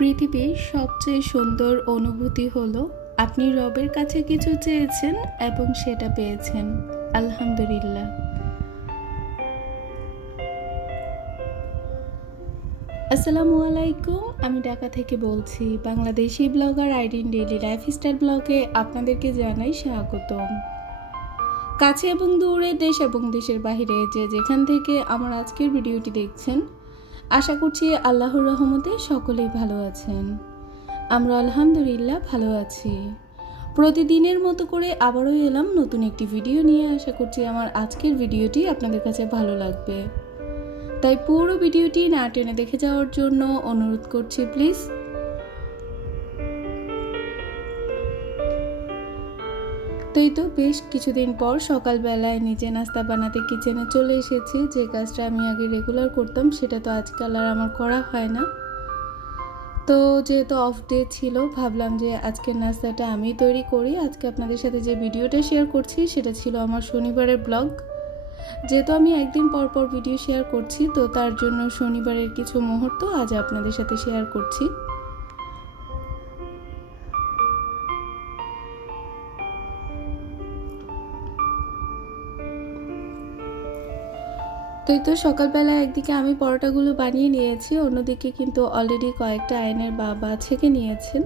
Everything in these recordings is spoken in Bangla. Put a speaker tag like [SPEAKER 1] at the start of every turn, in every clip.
[SPEAKER 1] পৃথিবীর সবচেয়ে সুন্দর অনুভূতি হলো, আপনি রবের কাছে কিছু চেয়েছেন এবং সেটা পেয়েছেন। আলহামদুলিল্লাহ। আসসালামু আলাইকুম, আমি ঢাকা থেকে বলছি, বাংলাদেশি ব্লগার আইডিন ডেইলি লাইফস্টাইল ব্লগে আপনাদেরকে জানাই স্বাগতম। কাছে এবং দূরে, দেশ এবং দেশের বাইরে যে যেখান থেকে আমার আজকের ভিডিওটি দেখছেন আশা করছি আল্লাহর রহমতে সকলেই ভালো আছেন। আমরা আলহামদুলিল্লাহ ভালো আছি। প্রতিদিনের মতো করে আবারও এলাম নতুন একটি ভিডিও নিয়ে। আশা করছি আমার আজকের ভিডিওটি আপনাদের কাছে ভালো লাগবে। তাই পুরো ভিডিওটি না টেনে দেখে যাওয়ার জন্য অনুরোধ করছি, প্লিজ তো তো বেশ কিছুদিন পর সকালবেলায় নিজে নাস্তা বানাতে কিচেনে চলে এসেছি। যে কাজটা আমি আগে রেগুলার করতাম, সেটা তো আজকাল আর আমার করা হয় না। তো যেহেতু অফ ডে ছিল, ভাবলাম যে আজকের নাস্তাটা আমি তৈরি করি। আজকে আপনাদের সাথে যে ভিডিওটা শেয়ার করছি, সেটা ছিল আমার শনিবারের ব্লগ যেহেতু আমি একদিন পর পর ভিডিও শেয়ার করছি, তো তার জন্য শনিবারের কিছু মুহূর্ত আজ আপনাদের সাথে শেয়ার করছি। তো এই তো সকালবেলা একদিকে আমি পরোটাগুলো বানিয়ে নিয়েছি, অন্যদিকে কিন্তু অলরেডি কয়েকটা আয়নের বাবা ছেঁকে নিয়েছেন।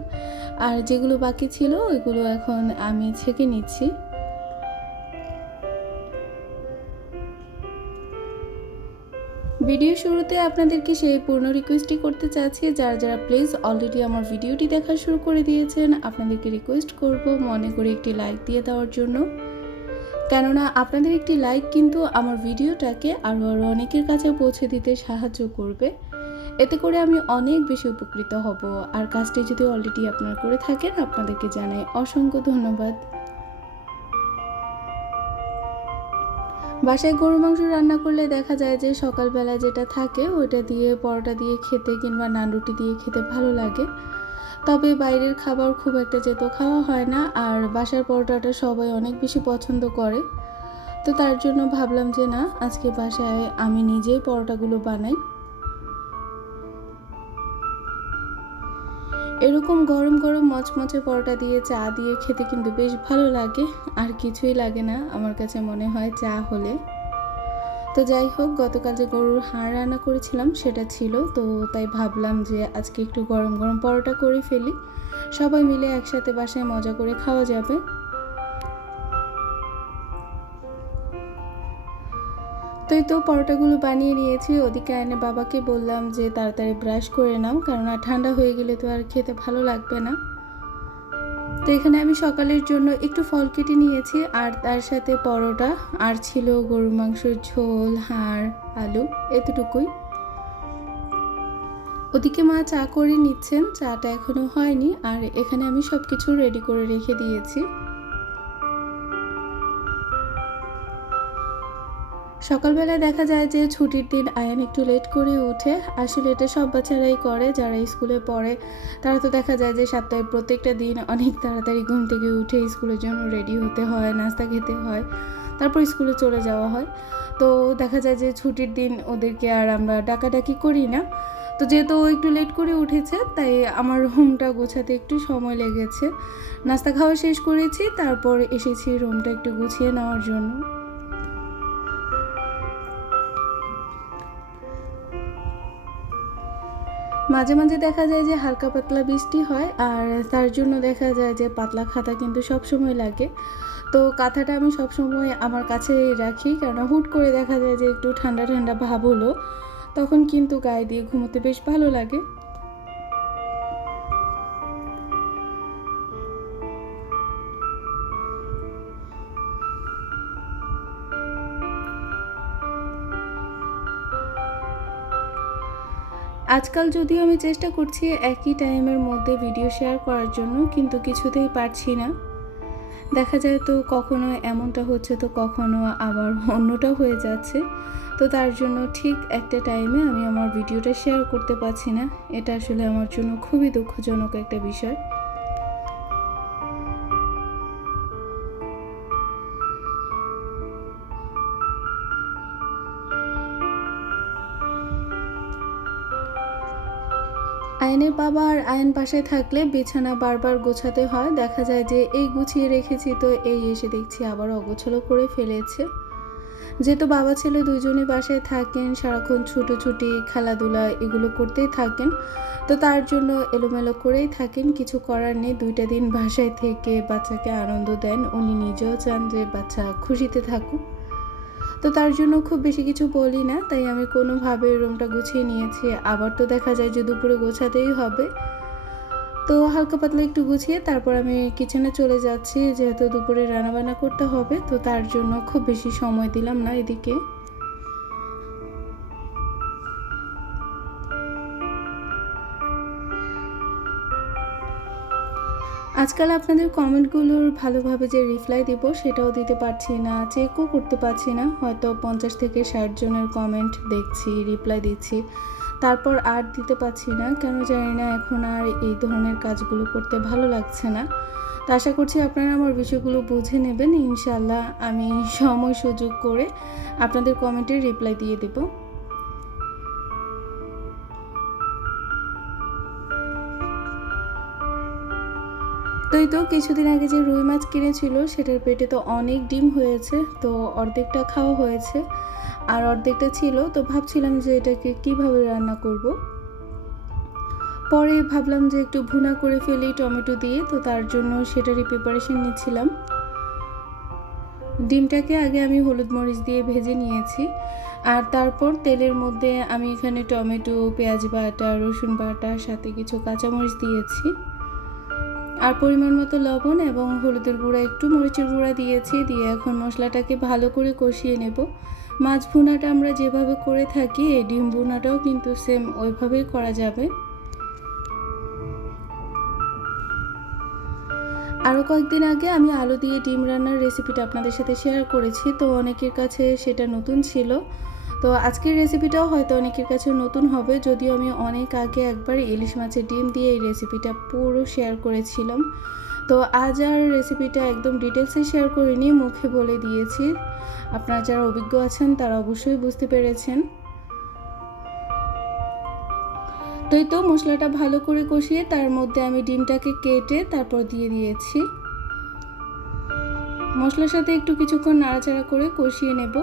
[SPEAKER 1] আর যেগুলো বাকি ছিল, ওইগুলো এখন আমি ছেঁকে নিচ্ছি। ভিডিও শুরুতে আপনাদেরকে সেই পূর্ণ রিকোয়েস্টই করতে চাচ্ছি, যারা যারা প্লিজ অলরেডি আমার ভিডিওটি দেখা শুরু করে দিয়েছেন, আপনাদেরকে রিকোয়েস্ট করব মনে করে একটি লাইক দিয়ে দেওয়ার জন্য। কেননা আপনাদের একটি লাইক কিন্তু আমার ভিডিওটাকে আরও আরও অনেকের কাছে পৌঁছে দিতে সাহায্য করবে। এতে করে আমি অনেক বেশি উপকৃত হব। আর কাজটি যদি অলরেডি আপনারা করে থাকেন, আপনাদেরকে জানাই অসংখ্য ধন্যবাদ। বাসায় গরু মাংস রান্না করলে দেখা যায় যে সকালবেলা যেটা থাকে, ওইটা দিয়ে পরোটা দিয়ে খেতে কিংবা নান রুটি দিয়ে খেতে ভালো লাগে। তবে বাইরের খাবার খুব একটা যেত খাওয়া হয় না, আর বাসার পরোটাটা সবাই অনেক বেশি পছন্দ করে। তো তার জন্য ভাবলাম যে না, আজকে বাসায় আমি নিজেই পরোটাগুলো বানাই। এরকম গরম গরম মচমচে পরোটা দিয়ে চা দিয়ে খেতে কিন্তু বেশ ভালো লাগে, আর কিছুই লাগে না আমার কাছে মনে হয় চা হলে। তো যাই হোক, গতকাল যে গরুর হাড় রান্না করেছিলাম সেটা ছিল। তো তাই ভাবলাম যে আজকে একটু গরম গরম পরোটা করে ফেলি। সবাই মিলে একসাথে বাসায় মজা করে খাওয়া যাবে। তো এই তো পরোটাগুলো বানিয়ে নিয়েছি। ওদিকে এনে বাবাকে বললাম যে তাড়াতাড়ি ব্রাশ করে নাও কারণ আর ঠান্ডা হয়ে গেলে তো আর খেতে ভালো লাগবে না। তো এখানে আমি সকালের জন্য একটু ফল কেটে নিয়েছি, আর তার সাথে পরোটা, আর ছিল গরু মাংসের ঝোল, হাড়, আলু, এতটুকুই। ওদিকে মা চা করে নিচ্ছেন, চাটা এখনও হয়নি, আর এখানে আমি সব কিছু রেডি করে রেখে দিয়েছি। সকালবেলা দেখা যায় যে ছুটির দিন আয়ান একটু লেট করে উঠে আসলে এটা সব বাচ্চারাই করে, যারা স্কুলে পড়ে। তারা তো দেখা যায় যে সপ্তাহে প্রত্যেকটা দিন অনেক তাড়াতাড়ি ঘুম থেকে উঠে স্কুলের জন্য রেডি হতে হয়, নাস্তা খেতে হয়, তারপর স্কুলে চলে যাওয়া হয়। তো দেখা যায় যে ছুটির দিন ওদেরকে আর আমরা ডাকাডাকি করি না। তো যেহেতু ও একটু লেট করে উঠেছে, তাই আমার রুমটা গোছাতে একটু সময় লেগেছে। নাস্তা খাওয়া শেষ করেছি, তারপর এসেছি রুমটা একটু গুছিয়ে নেওয়ার জন্য। মাঝে মাঝে দেখা যায় যে হালকা পাতলা বৃষ্টি হয় আর তার জন্য দেখা যায় যে পাতলা খাতা কিন্তু সবসময় লাগে। তো কাঁথাটা আমি সব সময় আমার কাছে রাখি কারণ হুট করে দেখা যায় যে একটু ঠান্ডা ঠান্ডা ভাব হলো, তখন কিন্তু গায়ে দিয়ে ঘুমোতে বেশ ভালো লাগে। আজকাল যদিও আমি চেষ্টা করছি একই টাইমের মধ্যে ভিডিও শেয়ার করার জন্য, কিন্তু কিছুতেই পারছি না। দেখা যায় তো কখনো এমনটা হচ্ছে, তো কখনো আবার অন্যটা হয়ে যাচ্ছে। তো তার জন্য ঠিক একটা টাইমে আমি আমার ভিডিওটা শেয়ার করতে পারছি না। এটা আসলে আমার জন্য খুবই দুঃখজনক একটা বিষয়। আয়নের বাবা আর আয়ন বাসায় থাকলে বিছানা বারবার গোছাতে হয়। দেখা যায় যে এই গুছিয়ে রেখেছি তো এই এসে দেখছি আবার অগোছলো করে ফেলেছে। যেহেতু বাবা ছেলে দুজনই বাসায় থাকেন, সারাক্ষণ ছুটোছুটি, খেলাধুলা এগুলো করতেই থাকেন, তো তার জন্য এলোমেলো করেই থাকেন। কিছু করার নেই। দুইটা দিন বাসায় থেকে বাচ্চাকে আনন্দ দেন। উনি নিজেও চান যে বাচ্চা খুশিতে থাকুক। তো তার জন্য খুব বেশি কিছু বলি না, তাই আমি কোনোভাবে রুমটা গুছিয়ে নিয়েছি। আবার তো দেখা যায় যে দুপুরে গোছাতেই হবে। তো হালকা পাতলা একটু গুছিয়ে তারপর আমি কিচেনে চলে যাচ্ছি, যেহেতু দুপুরে রান্নাবান্না করতে হবে, তো তার জন্য খুব বেশি সময় দিলাম না এদিকে। আজকাল আপনাদের কমেন্টগুলোর ভালোভাবে যে রিপ্লাই দিব সেটাও দিতে পারছি না চেকও করতে পারছি না। হয়তো পঞ্চাশ থেকে ষাট জনের কমেন্ট দেখছি রিপ্লাই দিচ্ছি। তারপর আর দিতে পারছি না, কেন জানি না এখন আর এই ধরনের কাজগুলো করতে ভালো লাগছে না। তো আশা করছি আপনারা আমার বিষয়গুলো বুঝে নেবেন। ইনশাল্লাহ আমি সময় সুযোগ করে আপনাদের কমেন্টের রিপ্লাই দিয়ে দেবো। তো এই তো কিছুদিন আগে যে রুই মাছ কিনেছিল, সেটার পেটে তো অনেক ডিম হয়েছে, তো অর্ধেকটা খাওয়া হয়েছে। আর অর্ধেকটা ছিল, তো ভাবছিলাম যে এটাকে কীভাবে রান্না করব। পরে ভাবলাম যে একটু ভুনা করে ফেলি টমেটো দিয়ে, তো তার জন্য সেটারই প্রিপারেশন নিচ্ছিলাম। ডিমটাকে আগে আমি হলুদ মরিচ দিয়ে ভেজে নিয়েছি, আর তারপর তেলের মধ্যে আমি এখানে টমেটো, পেঁয়াজ বাটা, রসুন বাটা, সাথে কিছু কাঁচামরিচ দিয়েছি। আর পরিমাণ মতো লবণ এবং হলুদের গুঁড়া, একটু মরিচের গুঁড়া দিয়েছি, দিয়ে এখন মশলাটাকে ভালো করে কষিয়ে নেব। মাছ ভুনাটা আমরা যেভাবে করে থাকি, এই ডিম ভুনাটাও কিন্তু সেম ওইভাবেই করা যাবে। আরও কয়েকদিন আগে আমি আলু দিয়ে ডিম রান্নার রেসিপিটা আপনাদের সাথে শেয়ার করেছি, তো অনেকের কাছে সেটা নতুন ছিল। তো আজকের রেসিপিটাও হয়তো অনেকের কাছে নতুন হবে, যদিও আমি অনেক আগে একবার ইলিশ মাছের ডিম দিয়ে এই রেসিপিটা পুরো শেয়ার করেছিলাম। তো আজ আর রেসিপিটা একদম ডিটেলসে শেয়ার করিনি, মুখে বলে দিয়েছি। আপনারা যারা অভিজ্ঞ আছেন, তারা অবশ্যই বুঝতে পেরেছেন। তো এই তো মশলাটা ভালো করে কষিয়ে তার মধ্যে আমি ডিমটাকে কেটে তারপর দিয়ে দিয়েছি। মশলার সাথে একটু কিছুক্ষণ নাড়াচাড়া করে কষিয়ে নেব।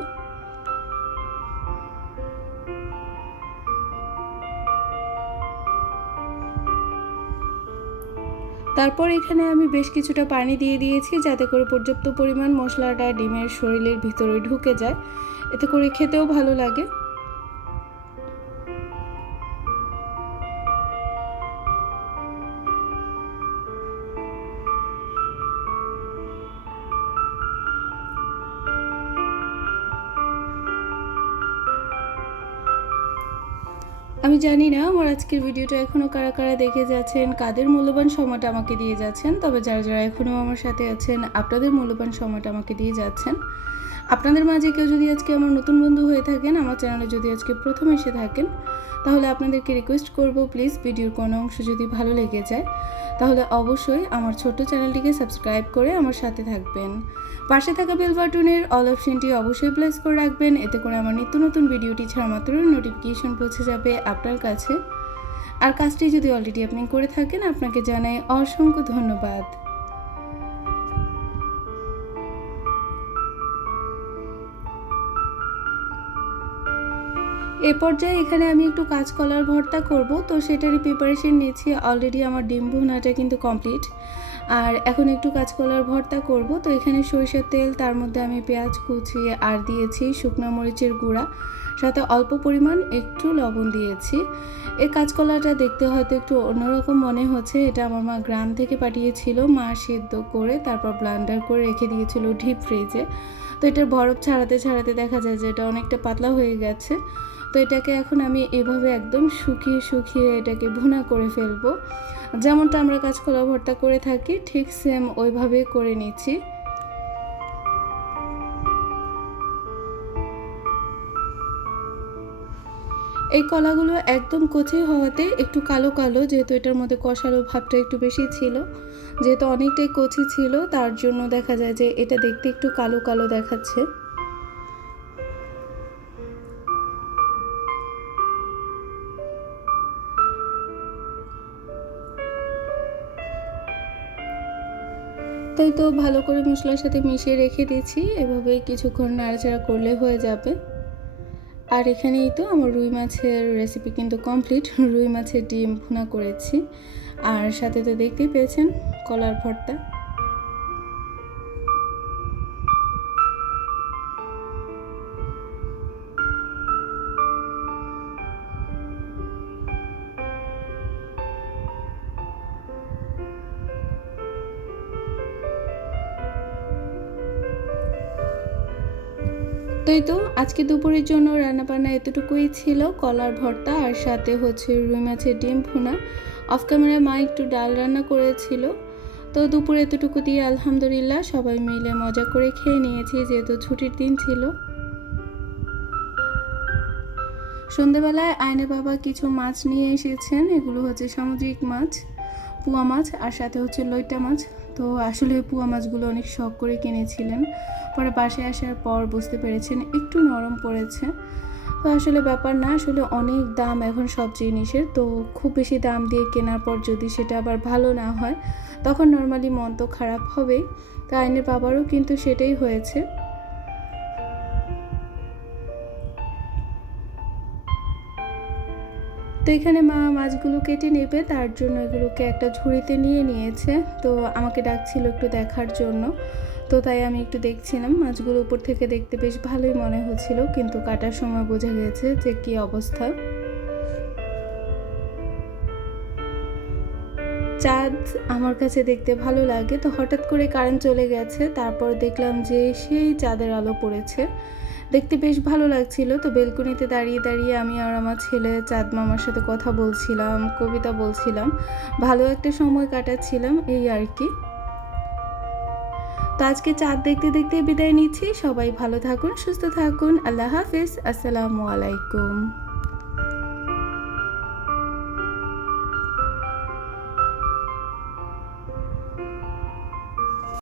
[SPEAKER 1] তারপর এখানে আমি বেশ কিছুটা পানি দিয়ে দিয়েছি যাতে করে পর্যাপ্ত পরিমাণ মশলাটা ডিমের শরীরের ভিতরে ঢুকে যায়। এতে করে খেতেও ভালো লাগে। আমি জানি না আমার আজকের ভিডিওটা এখনও কারা কারা দেখে যাচ্ছেন, কাদের মূল্যবান সময়টা আমাকে দিয়ে যাচ্ছেন, তবে যারা যারা এখনও আমার সাথে আছেন, আপনাদের মূল্যবান সময়টা আমাকে দিয়ে যাচ্ছেন। আপনাদের মাঝে কেউ যদি আজকে আমার নতুন বন্ধু হয়ে থাকেন, আমার চ্যানেলে যদি আজকে প্রথম এসে থাকেন, তাহলে আপনাদেরকে রিকোয়েস্ট করব প্লিজ ভিডিওর কোনো অংশ যদি ভালো লেগে যায়, তাহলে অবশ্যই আমার ছোট্ট চ্যানেলটিকে সাবস্ক্রাইব করে আমার সাথে থাকবেন। পাশে থাকা বেল বাটনের অল অপশনটি অবশ্যই প্লেস করে রাখবেন। এতে করে আমার নিত্য নতুন ভিডিওটি ছাড়া মাত্র নোটিফিকেশন পৌঁছে যাবে আপনার কাছে। আর কাজটি যদি অলরেডি আপনি করে থাকেন, আপনাকে জানাই অসংখ্য ধন্যবাদ। এ পর্যায়ে এখানে আমি একটু কাঁচকলার ভর্তা করব। তো সেটারই প্রিপারেশন নিয়েছি অলরেডি আমার ডিম ভুনাটা কিন্তু কমপ্লিট আর এখন একটু কাঁচকলার ভর্তা করব। তো এখানে সরিষার তেল, তার মধ্যে আমি পেঁয়াজ কুচিয়ে আর দিয়েছি শুকনো মরিচের গুঁড়া। সাথে অল্প পরিমাণ একটু লবণ দিয়েছি। এই কাঁচকলাটা দেখতে হয়তো একটু অন্যরকম মনে হচ্ছে। এটা আমার মা গ্রাম থেকে পাঠিয়েছিল। মা সেদ্ধ করে তারপর ব্লান্ডার করে রেখে দিয়েছিল ডিপ ফ্রিজে। তো এটার বরফ ছাড়াতে ছাড়াতে দেখা যায় যে এটা অনেকটা পাতলা হয়ে গেছে। তো এটাকে এখন আমি এভাবে একদম শুকিয়ে শুকিয়ে এটাকে ভুনা করে ফেলব। যেমনটা আমরা কাঁচকলা ভর্তা করে থাকি, ঠিক সেম ওইভাবে করে নিচ্ছি। এই কলাগুলো একদম কচি হওয়াতে একটু কালো কালো, যেহেতু এটার মধ্যে কষালো ভাবটা একটু বেশি ছিল। যেহেতু অনেকটাই কচি ছিল, তার জন্য দেখা যায় যে এটা দেখতে একটু কালো কালো দেখাচ্ছে। তাই তো ভালো করে মশলার সাথে মিশিয়ে রেখে দিচ্ছি এভাবে কিছুক্ষণ নাড়াচাড়া করলে হয়ে যাবে। আর এখানেই তো আমার রুই মাছের রেসিপি কিন্তু কমপ্লিট রুই মাছের ডিম ভুনা করেছি। আর সাথে তো দেখতেই পেয়েছেন, কলার ভর্তা। তো এই তো, আজকে দুপুরের জন্য রান্নাবান্না এতটুকুই ছিল, কলার ভর্তা আর সাথে হচ্ছে রুই মাছের ডিম ভুনা। অফ ক্যামেরায় মা একটু ডাল রান্না করেছিল। তো দুপুরে এতটুকু দিয়ে আলহামদুলিল্লাহ সবাই মিলে মজা করে খেয়ে নিয়েছি, যেহেতু ছুটির দিন ছিল। সন্ধেবেলায় আয়নে বাবা কিছু মাছ নিয়ে এসেছেন, এগুলো হচ্ছে সামুদ্রিক মাছ, পুয়া মাছ আর সাথে হচ্ছে লইটা মাছ। তো আসলে পুয়া মাছগুলো অনেক শখ করে কিনেছিলেন। পরে বাসায় আসার পর বুঝতে পেরেছেন একটু নরম পড়েছে। তো আসলে ব্যাপার না, আসলে অনেক দাম এখন সব জিনিসের। তো খুব বেশি দাম দিয়ে কেনার পর যদি সেটা আবার ভালো না হয়, তখন নর্মালি মন তো খারাপ হবেই। তাই আইনের বাবারও কিন্তু সেটাই হয়েছে। এখানে মা মাছগুলো কেটে নেবে, তার জন্য এগুলোকে একটা ঝুড়িতে নিয়ে নিয়েছে। তো আমাকে ডাকছিল একটু দেখার জন্য। তো তাই আমি একটু দেখছিলাম, মাছগুলো উপর থেকে দেখতে বেশ ভালোই মনে হচ্ছিল, কিন্তু কাটার সময় বোঝা গেছে যে কী অবস্থা। চাঁদ আমার কাছে দেখতে ভালো লাগে। তো হঠাৎ করে কারেন্ট চলে গেছে, তারপর দেখলাম যে সেই চাঁদের আলো পড়েছে। দেখতে বেশ ভালো লাগছিল। তো বেলকুনিতে দাঁড়িয়ে দাঁড়িয়ে আমি আর আমার ছেলে চাঁদ মামার সাথে কথা বলছিলাম, কবিতা বলছিলাম। ভালো একটা সময় কাটাচ্ছিলাম এই আর কি। তো আজকে চাঁদ দেখতে দেখতে বিদায় নিচ্ছি। সবাই ভালো থাকুন, সুস্থ থাকুন। আল্লাহ হাফিজ। আসসালামু আলাইকুম।